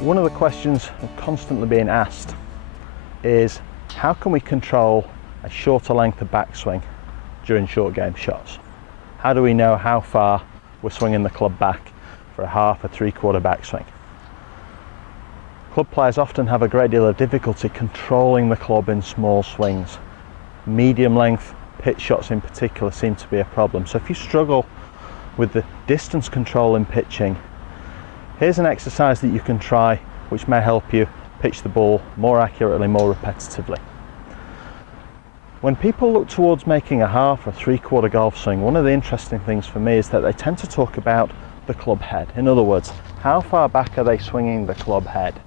One of the questions constantly being asked is how can we control a shorter length of backswing during short game shots? How do we know how far we're swinging the club back for a half, a three-quarter backswing? Club players often have a great deal of difficulty controlling the club in small swings. Medium length pitch shots in particular seem to be a problem. So if you struggle with the distance control in pitching, here's an exercise that you can try which may help you pitch the ball more accurately, more repetitively. When people look towards making a half or three-quarter golf swing, one of the interesting things for me is that they tend to talk about the club head. In other words, how far back are they swinging the club head?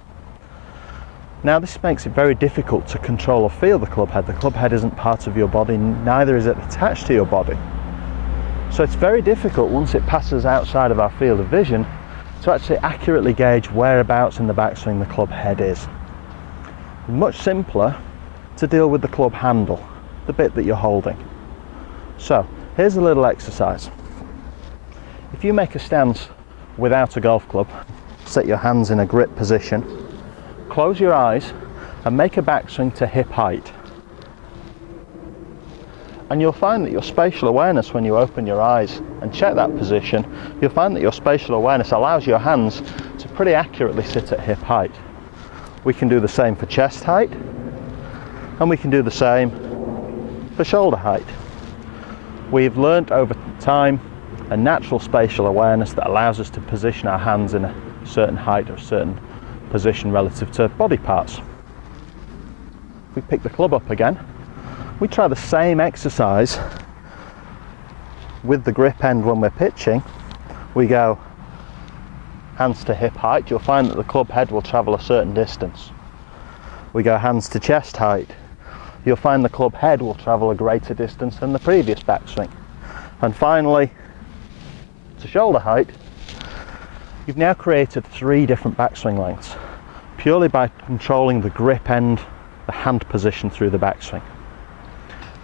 Now this makes it very difficult to control or feel the club head. The club head isn't part of your body, neither is it attached to your body. So it's very difficult once it passes outside of our field of vision to actually accurately gauge whereabouts in the backswing the club head is. Much simpler to deal with the club handle, the bit that you're holding. So here's a little exercise. If you make a stance without a golf club, set your hands in a grip position, close your eyes and make a backswing to hip height. And you'll find that your spatial awareness, when you open your eyes and check that position, you'll find that your spatial awareness allows your hands to pretty accurately sit at hip height. We can do the same for chest height, and we can do the same for shoulder height. We've learnt over time a natural spatial awareness that allows us to position our hands in a certain height or a certain position relative to body parts. We pick the club up again. We try the same exercise with the grip end when we're pitching. We go hands to hip height. You'll find that the club head will travel a certain distance. We go hands to chest height. You'll find the club head will travel a greater distance than the previous backswing. And finally, to shoulder height, you've now created 3 different backswing lengths purely by controlling the grip end, the hand position through the backswing.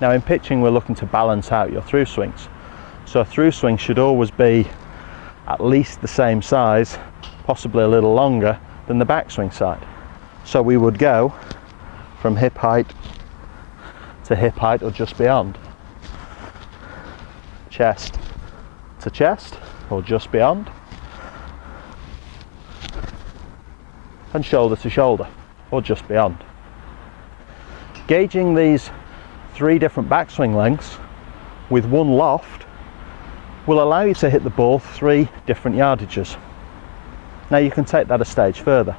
Now in pitching, we're looking to balance out your through swings. So a through swing should always be at least the same size, possibly a little longer than the backswing side. So we would go from hip height to hip height or just beyond. Chest to chest or just beyond. And shoulder to shoulder or just beyond. Gauging these 3 different backswing lengths with one loft will allow you to hit the ball 3 different yardages. Now you can take that a stage further.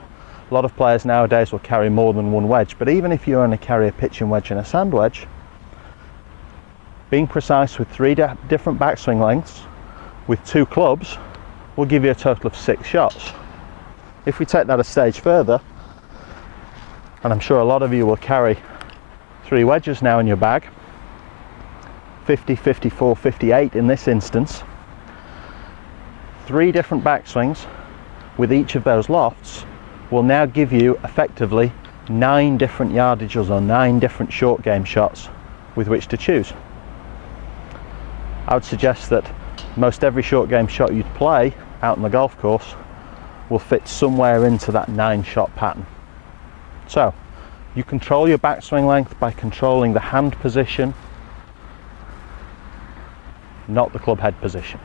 A lot of players nowadays will carry more than one wedge, but even if you only carry a pitching wedge and a sand wedge, being precise with 3 different backswing lengths with 2 clubs will give you a total of 6 shots. If we take that a stage further, and I'm sure a lot of you will carry 3 wedges now in your bag, 50, 54, 58 in this instance, 3 different backswings with each of those lofts will now give you effectively 9 different yardages or 9 different short game shots with which to choose. I would suggest that most every short game shot you'd play out on the golf course will fit somewhere into that 9 shot pattern. So you control your backswing length by controlling the hand position, not the club head position.